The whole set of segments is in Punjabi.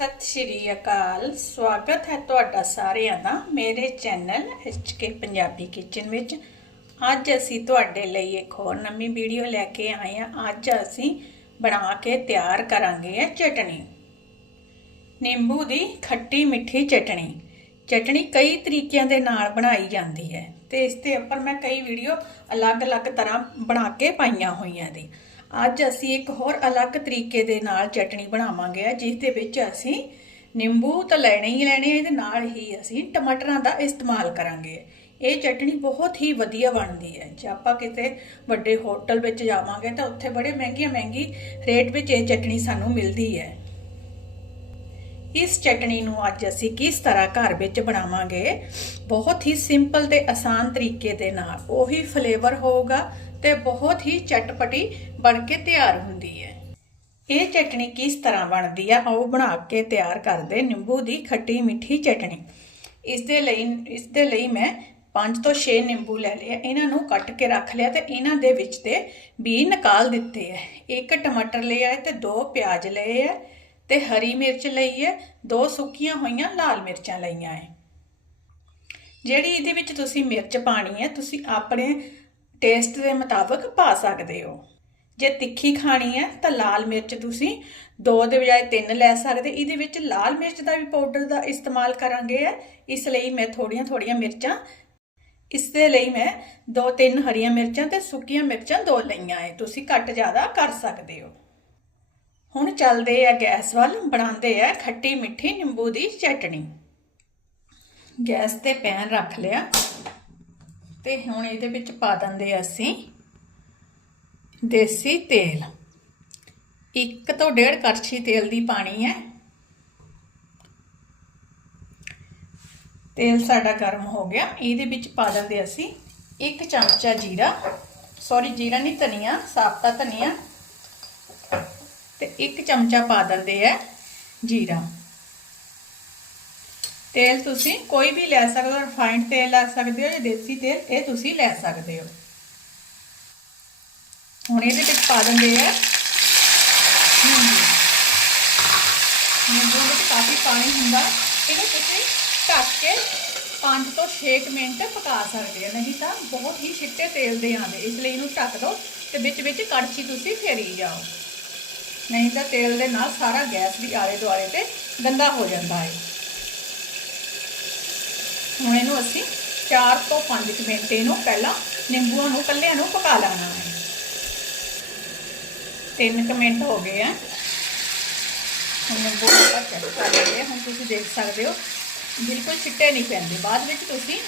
ਸਤਿ ਸ਼੍ਰੀ ਅਕਾਲ। ਸਵਾਗਤ ਹੈ ਤੁਹਾਡਾ ਸਾਰਿਆਂ ਦਾ ਮੇਰੇ ਚੈਨਲ ਐਚਕੇ ਪੰਜਾਬੀ ਕਿਚਨ ਵਿੱਚ। ਅੱਜ ਅਸੀਂ ਤੁਹਾਡੇ ਲਈ ਇੱਕ ਹੋਰ ਨਵੀਂ ਵੀਡੀਓ ਲੈ ਕੇ ਆਏ ਹਾਂ। ਅੱਜ ਅਸੀਂ ਬਣਾ ਕੇ ਤਿਆਰ ਕਰਾਂਗੇ ਇਹ ਚਟਣੀ। ਨਿੰਬੂ ਦੀ ਖੱਟੀ ਮਿੱਠੀ ਚਟਣੀ। ਚਟਣੀ ਕਈ ਤਰੀਕਿਆਂ ਦੇ ਨਾਲ ਬਣਾਈ ਜਾਂਦੀ ਹੈ ਤੇ ਇਸ ਤੇ ਉੱਪਰ ਮੈਂ ਕਈ ਵੀਡੀਓ ਅਲੱਗ-ਅਲੱਗ ਤਰ੍ਹਾਂ ਬਣਾ ਕੇ ਪਾਈਆਂ ਹੋਈਆਂ ਦੀ ਅੱਜ ਅਸੀਂ ਇੱਕ ਹੋਰ ਅਲੱਗ ਤਰੀਕੇ ਦੇ ਨਾਲ ਚਟਣੀ ਬਣਾਵਾਂਗੇ। ਜਿਸ ਦੇ ਵਿੱਚ ਅਸੀਂ ਨਿੰਬੂ ਤਾਂ ਲੈਣੇ ਹੀ ਲੈਣੇ ਇਹਦੇ ਨਾਲ ਹੀ ਅਸੀਂ ਟਮਾਟਰਾਂ ਦਾ ਇਸਤੇਮਾਲ ਕਰਾਂਗੇ। ਇਹ ਚਟਣੀ ਬਹੁਤ ਹੀ ਵਧੀਆ ਬਣਦੀ ਹੈ। ਜੇ ਆਪਾਂ ਕਿਤੇ ਵੱਡੇ ਹੋਟਲ ਵਿੱਚ ਜਾਵਾਂਗੇ ਤਾਂ ਉੱਥੇ ਬੜੇ ਮਹਿੰਗੀਆਂ ਮਹਿੰਗੀ ਰੇਟ ਵਿੱਚ ਇਹ ਚਟਣੀ ਸਾਨੂੰ ਮਿਲਦੀ ਹੈ। ਇਸ ਚਟਣੀ ਨੂੰ ਅੱਜ ਅਸੀਂ ਕਿਸ ਤਰ੍ਹਾਂ ਘਰ ਵਿੱਚ ਬਣਾਵਾਂਗੇ? ਬਹੁਤ ਹੀ ਸਿੰਪਲ ਤੇ ਆਸਾਨ ਤਰੀਕੇ ਦੇ ਨਾਲ। ਉਹੀ ਫਲੇਵਰ ਹੋਊਗਾ ਤੇ ਬਹੁਤ ਹੀ ਚਟਪਟੀ ਬਣ ਕੇ ਤਿਆਰ ਹੁੰਦੀ ਹੈ। ਇਹ ਚਟਣੀ ਕਿਸ ਤਰ੍ਹਾਂ ਬਣਦੀ ਆ, ਉਹ ਬਣਾ ਕੇ ਤਿਆਰ ਕਰਦੇ ਨਿੰਬੂ ਦੀ ਖੱਟੀ ਮਿੱਠੀ ਚਟਣੀ। ਇਸ ਦੇ ਲਈ, ਇਸ ਦੇ ਲਈ ਮੈਂ 5 ਤੋਂ 6 ਨਿੰਬੂ ਲੈ ਲਿਆ ਇਹਨਾਂ ਨੂੰ ਕੱਟ ਕੇ ਰੱਖ ਲਿਆ ਤੇ ਇਹਨਾਂ ਦੇ ਵਿੱਚ ਤੇ ਬੀ ਨਿਕਾਲ ਦਿੱਤੇ ਹੈ ਇੱਕ ਟਮਾਟਰ ਲਿਆ ਹੈ ਤੇ ਦੋ ਪਿਆਜ਼ ਲਏ ਹੈ ਤੇ ਹਰੀ ਮਿਰਚ ਲਈ ਹੈ ਦੋ ਸੁੱਕੀਆਂ ਹੋਈਆਂ ਲਾਲ ਮਿਰਚਾਂ ਲਈਆਂ ਹੈ ਜਿਹੜੀ ਇਹਦੇ ਵਿੱਚ ਤੁਸੀਂ ਮਿਰਚ ਪਾਣੀ ਹੈ ਤੁਸੀਂ ਆਪਣੇ ਟੇਸਟ ਦੇ ਮੁਤਾਬਕ ਪਾ ਸਕਦੇ ਹੋ। ਜੇ ਤਿੱਖੀ ਖਾਣੀ ਹੈ ਤਾਂ ਲਾਲ ਮਿਰਚ ਤੁਸੀਂ ਦੋ ਦੇ ਬਜਾਏ ਤਿੰਨ ਲੈ ਸਕਦੇ। ਇਹਦੇ ਵਿੱਚ ਲਾਲ ਮਿਰਚ ਦਾ ਵੀ ਪਾਊਡਰ ਦਾ ਇਸਤੇਮਾਲ ਕਰਾਂਗੇ ਇਸ ਲਈ ਮੈਂ ਥੋੜੀਆਂ ਥੋੜੀਆਂ ਮਿਰਚਾਂ, ਇਸ ਦੇ ਲਈ ਮੈਂ ਦੋ ਤਿੰਨ ਹਰੀਆਂ ਮਿਰਚਾਂ ਤੇ ਸੁੱਕੀਆਂ ਮਿਰਚਾਂ ਦੋ ਲਈਆਂ ਏ ਤੁਸੀਂ ਘੱਟ ਜ਼ਿਆਦਾ ਕਰ ਸਕਦੇ ਹੋ। ਹੁਣ ਚੱਲਦੇ ਆ ਗੈਸ ਵੱਲ, ਬਣਾਉਂਦੇ ਆ ਖੱਟੀ ਮਿੱਠੀ ਨਿੰਬੂ ਦੀ ਚਟਣੀ। ਗੈਸ ਤੇ ਪੈਨ ਰੱਖ ਲਿਆ। ਤੇ ਹੁਣ ਇਹਦੇ ਵਿੱਚ ਪਾ ਦਿੰਦੇ ਆ ਅਸੀਂ ਦੇਸੀ ਤੇਲ। ਇੱਕ ਤੋਂ ਡੇਢ ਕੜਛੀ ਤੇਲ ਦੀ ਪਾਣੀ ਹੈ। ਤੇਲ ਸਾਡਾ ਗਰਮ ਹੋ ਗਿਆ। ਇਹਦੇ ਵਿੱਚ ਪਾ ਦਿੰਦੇ ਅਸੀਂ ਇੱਕ ਚਮਚਾ ਜੀਰਾ। ਸੌਰੀ ਜੀਰਾ ਨਹੀਂ, ਧਨੀਆ, ਸਾਬਤਾ ਧਨੀਆ। ਤੇ ਇੱਕ ਚਮਚਾ ਪਾ ਦਿੰਦੇ ਆ ਜੀਰਾ। ਤੇਲ ਤੁਸੀਂ ਕੋਈ ਵੀ ਲੈ ਸਕਦੇ ਹੋ, ਰਿਫਾਈਨਡ ਤੇਲ ਲੈ ਸਕਦੇ ਹੋ ਜਾਂ ਦੇਸੀ ਤੇਲ, ਇਹ ਤੁਸੀਂ ਲੈ ਸਕਦੇ ਹੋ। ਹੁਣ ਇਹਦੇ ਵਿੱਚ ਪਾ ਦਿੰਦੇ ਆ। ਨਿੰਬੂ ਵਿੱਚ ਕਾਫੀ ਪਾਣੀ ਹੁੰਦਾ। ਇਹਨੂੰ ਤੁਸੀਂ ਢੱਕ ਕੇ 5 ਤੋਂ 6 ਮਿੰਟ ਪਕਾ ਸਕਦੇ ਆ ਨਹੀਂ ਤਾਂ ਬਹੁਤ ਹੀ ਛਿੱਟੇ ਤੇਲ ਦੇ ਆਉਂਦੇ। ਇਸ ਲਈ ਇਹਨੂੰ ਢੱਕ ਦਿਓ ਤੇ ਵਿੱਚ ਵਿੱਚ ਕੜਛੀ ਤੁਸੀਂ ਫੇਰੀ ਜਾਓ। ਨਹੀਂ ਤਾਂ ਤੇਲ ਦੇ ਨਾਲ ਸਾਰਾ ਗੈਸ ਵੀ ਆਲੇ ਦੁਆਲੇ ਤੇ ਗੰਦਾ ਹੋ ਜਾਂਦਾ ਹੈ। ਹੁਣ ਇਹਨੂੰ ਅਸੀਂ 4 ਤੋਂ 5 ਮਿੰਟ ਇਹਨੂੰ ਪਹਿਲਾਂ ਨਿੰਬੂਆਂ ਨੂੰ, ਕੱਲਿਆਂ ਨੂੰ ਪਕਾ ਲੈਣਾ ਹੈ। 3 ਮਿੰਟ ਹੋ ਗਏ ਆ। ਹੁਣ ਨਿੰਬੂ ਨੂੰ ਚੈੱਕ ਕਰ ਲਈਏ। ਹੁਣ ਤੁਸੀਂ ਦੇਖ ਸਕਦੇ ਹੋ, ਬਿਲਕੁਲ ਚਿੱਟੇ ਨਹੀਂ ਪੈਂਦੇ। ਬਾਅਦ ਵਿੱਚ ਤੁਸੀਂ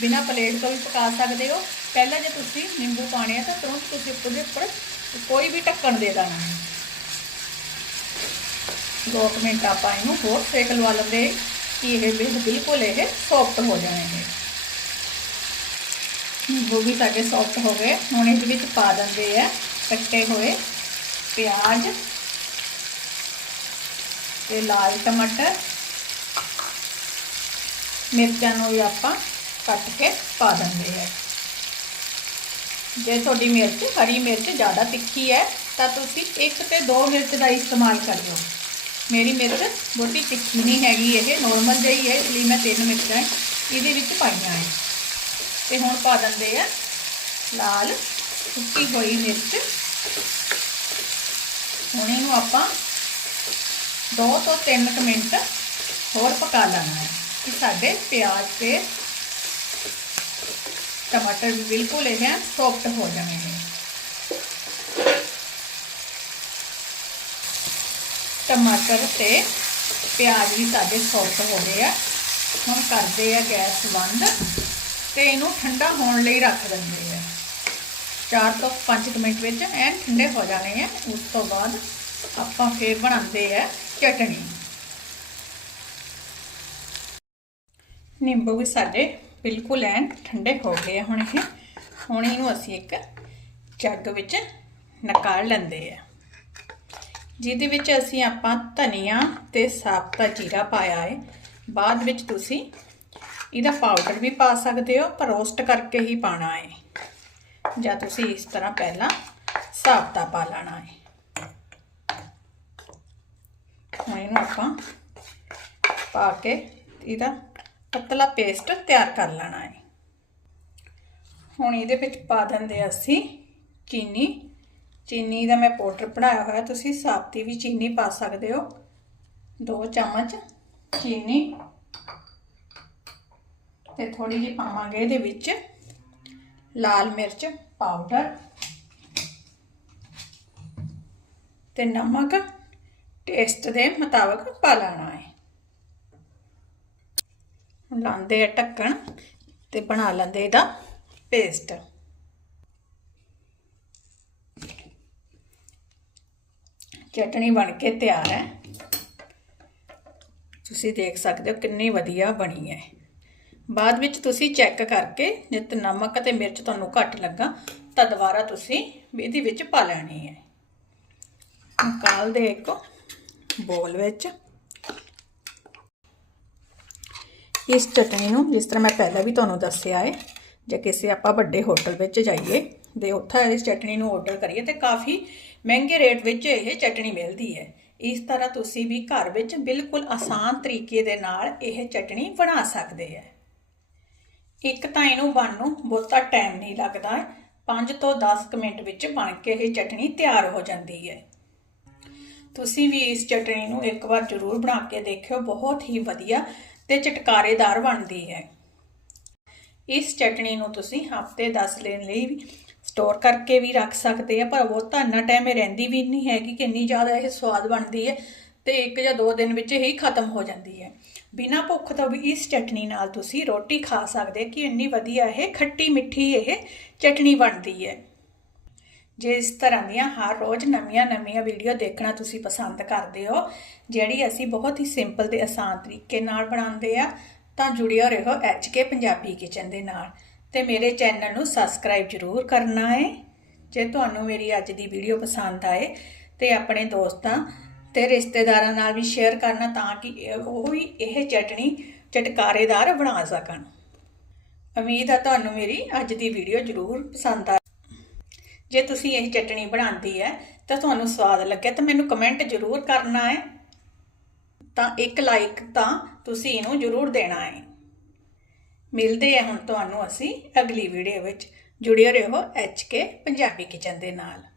ਬਿਨਾ ਪਲੇਟ ਤੋਂ ਵੀ ਪਕਾ ਸਕਦੇ ਹੋ। ਪਹਿਲਾਂ ਜੇ ਤੁਸੀਂ ਨਿੰਬੂ ਪਾਣੇ ਆ ਤਾਂ ਤੁਰੰਤ ਤੁਸੀਂ ਉੱਪਰ ਦੇ ਉੱਪਰ ਕੋਈ ਵੀ ਢੱਕਣ ਦੇ ਦੇਣਾ ਹੈ। 2 ਮਿੰਟ ਆਪਾਂ ਇਹਨੂੰ ਹੋਰ ਸੇਕ ਲਵਾ ਲੈਂਦੇ ਕਿ ਇਹ ਬਿਲਕੁਲ ਇਹ ਸੌਫਟ ਹੋ ਜਾਣਗੇ। ਗੋਭੀ ਸਾਡੇ ਸੌਫਟ ਹੋ ਗਏ। ਹੁਣ ਇਹਦੇ ਵਿੱਚ ਪਾ ਦਿੰਦੇ ਆ ਕੱਟੇ ਹੋਏ ਪਿਆਜ਼ ਤੇ ਲਾਲ ਟਮਾਟਰ। ਮਿਰਚਾਂ ਨੂੰ ਵੀ ਆਪਾਂ ਕੱਟ ਕੇ ਪਾ ਦਿੰਦੇ ਆ। ਜੇ ਤੁਹਾਡੀ ਮਿਰਚ, ਹਰੀ ਮਿਰਚ ਜ਼ਿਆਦਾ ਤਿੱਖੀ ਹੈ, ਤਾਂ ਤੁਸੀਂ ਇੱਕ ਤੇ ਦੋ ਮਿਰਚ ਦਾ ਇਸਤੇਮਾਲ ਕਰਿਓ। ਮੇਰੀ ਮਿਰਚ ਬਹੁਤੀ ਤਿੱਖੀ ਨਹੀਂ ਹੈਗੀ, ਇਹ ਨੋਰਮਲ ਜਿਹੀ ਹੈ, ਇਸ ਲਈ ਮੈਂ ਤਿੰਨ ਮਿਰਚਾਂ ਇਹਦੇ ਵਿੱਚ ਪਾਈਆਂ ਹੈ ਤੇ ਹੁਣ ਪਾ ਦਿੰਦੇ ਆ ਲਾਲ ਸੁੱਕੀ ਹੋਈ ਮਿਰਚ। ਹੁਣ ਇਹਨੂੰ ਆਪਾਂ 2 ਤੋਂ 3 ਮਿੰਟ ਹੋਰ ਪਕਾ ਲੈਣਾ ਹੈ ਕਿ ਸਾਡੇ ਪਿਆਜ਼ ਤੇ ਟਮਾਟਰ ਵੀ ਬਿਲਕੁਲ ਇਹ ਸੌਫਟ ਹੋ ਜਾਣੇ ਨੇ ਟਮਾਟਰ ਤੇ ਪਿਆਜ਼ ਵੀ ਸਾਡੇ ਸੌਫਟ ਹੋ ਗਏ ਆ। ਹੁਣ ਕਰਦੇ ਆ ਗੈਸ ਬੰਦ ਤੇ ਇਹਨੂੰ ਠੰਡਾ ਹੋਣ ਲਈ ਰੱਖ ਦਿੰਦੇ ਆ। 4 ਤੋਂ 5 ਮਿੰਟ ਵਿੱਚ ਐਨ ਠੰਡੇ ਹੋ ਜਾਣੇ ਆ। ਉਸ ਤੋਂ ਬਾਅਦ ਆਪਾਂ ਫੇਰ ਬਣਾਉਂਦੇ ਆ ਚਟਣੀ ਨਿੰਬੂ ਵੀ ਸਾਡੇ ਬਿਲਕੁਲ ਐਨ ਠੰਡੇ ਹੋ ਗਏ ਆ ਹੁਣ ਇਹ। ਹੁਣ ਇਹਨੂੰ ਅਸੀਂ ਇੱਕ ਜੱਗ ਵਿੱਚ ਨਿਕਾਲ ਲੈਂਦੇ ਆ। ਜਿਹਦੇ ਵਿੱਚ ਅਸੀਂ ਆਪਾਂ ਧਨੀਆ ਤੇ ਸਾਬਤਾ ਜੀਰਾ ਪਾਇਆ ਹੈ। ਬਾਅਦ ਵਿੱਚ ਤੁਸੀਂ ਇਹਦਾ ਪਾਊਡਰ ਵੀ ਪਾ ਸਕਦੇ ਹੋ, ਪਰ ਰੋਸਟ ਕਰਕੇ ਹੀ ਪਾਣਾ ਹੈ। ਜਾਂ ਤੁਸੀਂ ਇਸ ਤਰ੍ਹਾਂ ਪਹਿਲਾਂ ਸਾਬਤਾ ਪਾ ਲੈਣਾ ਹੈ। ਹੁਣ ਇਹਨੂੰ ਆਪਾਂ ਪਾ ਕੇ ਇਹਦਾ ਪਤਲਾ ਪੇਸਟ ਤਿਆਰ ਕਰ ਲੈਣਾ ਹੈ। ਹੁਣ ਇਹਦੇ ਵਿੱਚ ਪਾ ਦਿੰਦੇ ਅਸੀਂ ਚੀਨੀ ਚੀਨੀ ਦਾ ਮੈਂ ਪਾਊਡਰ ਬਣਾਇਆ ਹੋਇਆ, ਤੁਸੀਂ ਸਾਬਤੀ ਵੀ ਚੀਨੀ ਪਾ ਸਕਦੇ ਹੋ। 2 ਚਮਚ ਚੀਨੀ ਤੇ ਥੋੜੀ ਜਿਹੀ ਪਾਵਾਂਗੇ ਇਹਦੇ ਵਿੱਚ ਲਾਲ ਮਿਰਚ ਪਾਊਡਰ ਤੇ ਨਮਕ ਟੇਸਟ ਦੇ ਮੁਤਾਬਕ ਪਾ ਲੈਣਾ ਹੈ। ਲਾਉਂਦੇ ਆ ਢੱਕਣ ਤੇ ਬਣਾ ਲੈਂਦੇ ਇਹਦਾ ਪੇਸਟ। ਚਟਣੀ ਬਣ ਕੇ ਤਿਆਰ ਹੈ। ਤੁਸੀਂ ਦੇਖ ਸਕਦੇ ਹੋ ਕਿੰਨੀ ਵਧੀਆ ਬਣੀ ਹੈ। ਬਾਅਦ ਵਿੱਚ ਤੁਸੀਂ ਚੈੱਕ ਕਰਕੇ ਜੇ ਤੇ ਨਮਕ ਅਤੇ ਮਿਰਚ ਤੁਹਾਨੂੰ ਘੱਟ ਲੱਗਾ ਤਾਂ ਦੁਬਾਰਾ ਤੁਸੀਂ ਇਹਦੇ ਵਿੱਚ ਪਾ ਲੈਣੀ ਹੈ। ਨਿਕਾਲ ਦੇ ਇੱਕ ਬੋਲ ਵਿੱਚ। ਇਸ ਚਟਨੀ ਨੂੰ ਜਿਸ ਤਰ੍ਹਾਂ ਮੈਂ ਪਹਿਲਾਂ ਵੀ ਤੁਹਾਨੂੰ ਦੱਸਿਆ ਹੈ, ਜੇ ਕਿਸੇ ਆਪਾਂ ਵੱਡੇ ਹੋਟਲ ਵਿੱਚ ਜਾਈਏ ਦੇ ਉੱਥੇ ਇਸ ਚਟਣੀ ਨੂੰ ਆਰਡਰ ਕਰੀਏ ਤੇ ਕਾਫੀ ਮਹਿੰਗੇ ਰੇਟ ਵਿੱਚ ਇਹ ਚਟਣੀ ਮਿਲਦੀ ਹੈ। ਇਸ ਤਰ੍ਹਾਂ ਤੁਸੀਂ ਵੀ ਘਰ ਵਿੱਚ ਬਿਲਕੁਲ ਆਸਾਨ ਤਰੀਕੇ ਦੇ ਨਾਲ ਇਹ ਚਟਣੀ ਬਣਾ ਸਕਦੇ ਹੈ। ਇੱਕ ਤਾਂ ਇਹਨੂੰ ਬਣ ਨੂੰ ਬਹੁਤਾ ਟਾਈਮ ਨਹੀਂ ਲੱਗਦਾ। 5 ਤੋਂ 10 ਮਿੰਟ ਵਿੱਚ ਬਣ ਕੇ ਇਹ ਚਟਣੀ ਤਿਆਰ ਹੋ ਜਾਂਦੀ ਹੈ। ਤੁਸੀਂ ਵੀ ਇਸ ਚਟਣੀ ਨੂੰ ਇੱਕ ਵਾਰ ਜ਼ਰੂਰ ਬਣਾ ਕੇ ਦੇਖਿਓ, ਬਹੁਤ ਹੀ ਵਧੀਆ ਤੇ ਚਟਕਾਰੇਦਾਰ ਬਣਦੀ ਹੈ। ਇਸ ਚਟਣੀ ਨੂੰ ਤੁਸੀਂ ਹਫ਼ਤੇ 10 ਦਿਨ ਲਈ ਵੀ ਸਟੋਰ ਕਰਕੇ ਵੀ ਰੱਖ ਸਕਦੇ ਆ, ਪਰ ਉਹ ਤਾਂ ਇੰਨਾ ਟਾਈਮ ਇਹ ਰਹਿੰਦੀ ਵੀ ਨਹੀਂ ਹੈਗੀ ਕਿ ਇੰਨੀ ਜ਼ਿਆਦਾ ਇਹ ਸਵਾਦ ਬਣਦੀ ਹੈ ਤੇ ਇੱਕ ਜਾਂ ਦੋ ਦਿਨ ਵਿੱਚ ਹੀ ਖਤਮ ਹੋ ਜਾਂਦੀ ਹੈ। ਬਿਨਾ ਭੁੱਖ ਤੋਂ ਵੀ ਇਸ ਚਟਨੀ ਨਾਲ ਤੁਸੀਂ ਰੋਟੀ ਖਾ ਸਕਦੇ ਕਿ ਇੰਨੀ ਵਧੀਆ ਇਹ ਖੱਟੀ ਮਿੱਠੀ ਇਹ ਚਟਨੀ ਬਣਦੀ ਹੈ। ਜੇ ਇਸ ਤਰ੍ਹਾਂ ਦੀਆਂ ਹਰ ਰੋਜ਼ ਨਵੀਆਂ-ਨਵੀਆਂ ਵੀਡੀਓ ਦੇਖਣਾ ਤੁਸੀਂ ਪਸੰਦ ਕਰਦੇ ਹੋ, ਜਿਹੜੀ ਅਸੀਂ ਬਹੁਤ ਹੀ ਸਿੰਪਲ ਤੇ ਆਸਾਨ ਤਰੀਕੇ ਨਾਲ ਬਣਾਉਂਦੇ ਆ, ਤਾਂ ਜੁੜਿਓ ਰਹੋ ਐਚਕੇ ਪੰਜਾਬੀ ਕਿਚਨ ਦੇ ਨਾਲ। ਤੇ ਮੇਰੇ ਚੈਨਲ ਨੂੰ ਸਬਸਕ੍ਰਾਈਬ ਜ਼ਰੂਰ ਕਰਨਾ ਹੈ। ਜੇ ਤੁਹਾਨੂੰ ਮੇਰੀ ਅੱਜ ਦੀ ਵੀਡੀਓ ਪਸੰਦ ਆਏ ਤੇ ਆਪਣੇ ਦੋਸਤਾਂ ਤੇ ਰਿਸ਼ਤੇਦਾਰਾਂ ਨਾਲ ਵੀ ਸ਼ੇਅਰ ਕਰਨਾ ਤਾਂ ਕਿ ਇਹ- ਉਹ ਵੀ ਇਹ ਚਟਣੀ ਚਟਕਾਰੇਦਾਰ ਬਣਾ ਸਕਣ। ਉਮੀਦ ਆ ਤੁਹਾਨੂੰ ਮੇਰੀ ਅੱਜ ਦੀ ਵੀਡੀਓ ਜ਼ਰੂਰ ਪਸੰਦ ਆ ਜੇ ਤੁਸੀਂ ਇਹ ਚਟਣੀ ਬਣਾਉਂਦੀ ਹੈ ਤਾਂ ਤੁਹਾਨੂੰ ਸਵਾਦ ਲੱਗਿਆ ਤਾਂ ਮੈਨੂੰ ਕਮੈਂਟ ਜ਼ਰੂਰ ਕਰਨਾ ਹੈ। ਤਾਂ ਇੱਕ ਲਾਈਕ ਤਾਂ ਤੁਸੀਂ ਇਹਨੂੰ ਜ਼ਰੂਰ ਦੇਣਾ ਹੈ। ਮਿਲਦੇ ਹਾਂ ਹੁਣ ਤੁਹਾਨੂੰ ਅਸੀਂ ਅਗਲੀ ਵੀਡੀਓ ਵਿੱਚ। ਜੁੜਿਓ ਰਹੋ ਐਚ ਕੇ ਪੰਜਾਬੀ ਕਿਚਨ ਦੇ ਨਾਲ।